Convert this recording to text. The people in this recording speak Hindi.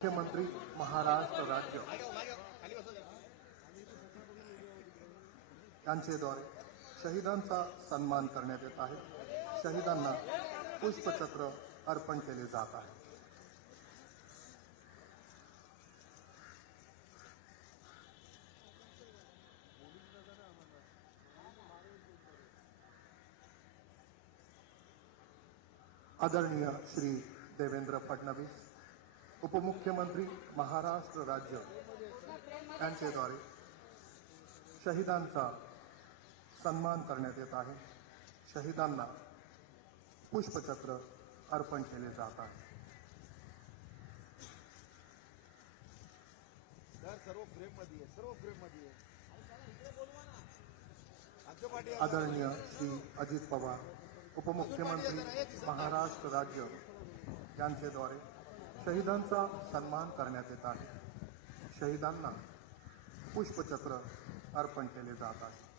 मुख्यमंत्री महाराष्ट्र राज्य। यांचेद्वारे शहीदांचा सन्मान आहे. शहीदांना पुष्पचक्र अर्पण केले जात आहे. आदरणीय श्री देवेंद्र फडणवीस उपमुख्यमंत्री महाराष्ट्र राज्य यांचेद्वारे शहीदांचा सन्मान करण्यात येत आहे. शहीदांना पुष्पचक्र अर्पण केले जात आहे. मध्ये आहे आमच्या पाठी आदरणीय श्री अजित पवार उपमुख्यमंत्री महाराष्ट्र राज्य यांचेद्वारे शहीदांचा सन्मान करण्यात येत आहे. शहीदांना पुष्पचक्र अर्पण केले जात आहे.